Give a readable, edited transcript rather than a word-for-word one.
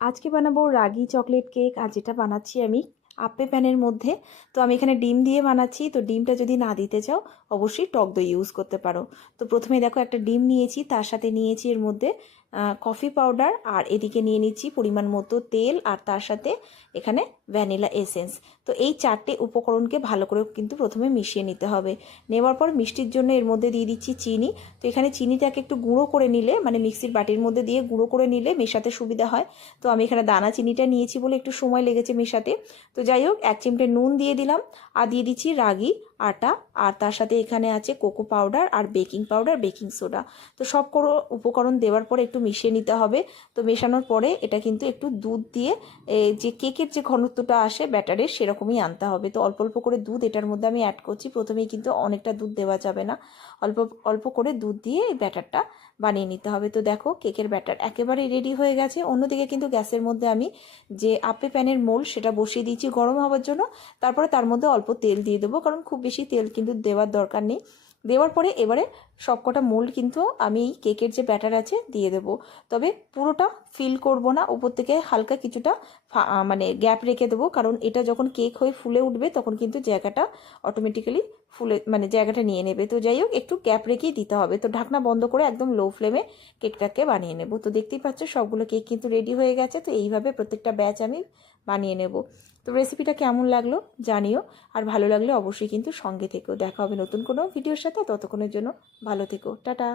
আজকে বানাবো রাগি chocolate cake. আর যেটা বানাচ্ছি আমি আপে প্যানের মধ্যে। তো আমি এখানে ডিম দিয়ে বানাচ্ছি। তো ডিমটা যদি না দিতে চাও অবশ্যই টক দই ইউজ করতে পারো। তো প্রথমে দেখো একটা ডিম নিয়েছি, তার সাথে নিয়েছি এর মধ্যে কফি পাউডার, আর এদিকে নিয়ে নিচ্ছি পরিমাণ মতো তেল, আর তার সাথে এখানে ভ্যানিলা এসেন্স। তো এই চারটে উপকরণকে ভালো করে কিন্তু প্রথমে মিশিয়ে নিতে হবে। নেওয়ার পর মিষ্টির জন্য এর মধ্যে দিয়ে দিচ্ছি চিনি। তো এখানে চিনিটাকে একটু গুঁড়ো করে নিলে, মানে মিক্সির বাটির মধ্যে দিয়ে গুঁড়ো করে নিলে মেশাতে সুবিধা হয়। তো আমি এখানে দানা চিনিটা নিয়েছি বলে একটু সময় লেগেছে মেশাতে। তো যাই হোক, 1 চিমটে নুন দিয়ে দিলাম, আর দিয়ে দিচ্ছি রাগি আটা, আর তার সাথে এখানে আছে কোকো পাউডার আর বেকিং পাউডার, বেকিং সোডা। তো সব কোনো উপকরণ দেওয়ার পরে একটু মিশিয়ে নিতে হবে। তো মেশানোর পরে এটা কিন্তু একটু দুধ দিয়ে যে কেকের যে ঘনত্বটা আসে ব্যাটারের সেরকমই আনতে হবে। তো অল্প অল্প করে দুধ এটার মধ্যে আমি অ্যাড করছি। প্রথমেই কিন্তু অনেকটা দুধ দেওয়া যাবে না, অল্প অল্প করে দুধ দিয়ে এই ব্যাটারটা বানিয়ে নিতে হবে। তো দেখো কেকের ব্যাটার একেবারেই রেডি হয়ে গেছে। অন্যদিকে কিন্তু গ্যাসের মধ্যে আমি যে আপে প্যানের মোল্ড সেটা বসিয়ে দিয়েছি গরম হওয়ার জন্য। তারপরে তার মধ্যে অল্প তেল দিয়ে দেবো, কারণ খুব বেশি তেল কিন্তু দেওয়ার দরকার নেই। দেওয়ার পরে এবারে সবকটা মোল্ড কিন্তু আমি এই কেকের যে ব্যাটার আছে দিয়ে দেবো। তবে পুরোটা ফিল করব না, উপর থেকে হালকা কিছুটা মানে গ্যাপ রেখে দেবো, কারণ এটা যখন কেক হয়ে ফুলে উঠবে তখন কিন্তু জায়গাটা অটোমেটিক্যালি ফুলে মানে জায়গাটা নিয়ে নেবে। তো যাই হোক, একটু গ্যাপ রেখেই দিতে হবে। তো ঢাকনা বন্ধ করে একদম লো ফ্লেমে কেকটাকে বানিয়ে নেব। তো দেখতেই পাচ্ছ সবগুলো কেক কিন্তু রেডি হয়ে গেছে। তো এইভাবে প্রত্যেকটা ব্যাচ আমি বানিয়ে নেব। তো রেসিপিটা কেমন লাগলো জানিও, আর ভালো লাগলে অবশ্যই কিন্তু সঙ্গে থেকো। দেখা হবে নতুন কোনো ভিডিওর সাথে। ততক্ষণের জন্য ভালো থেকো, টাটা।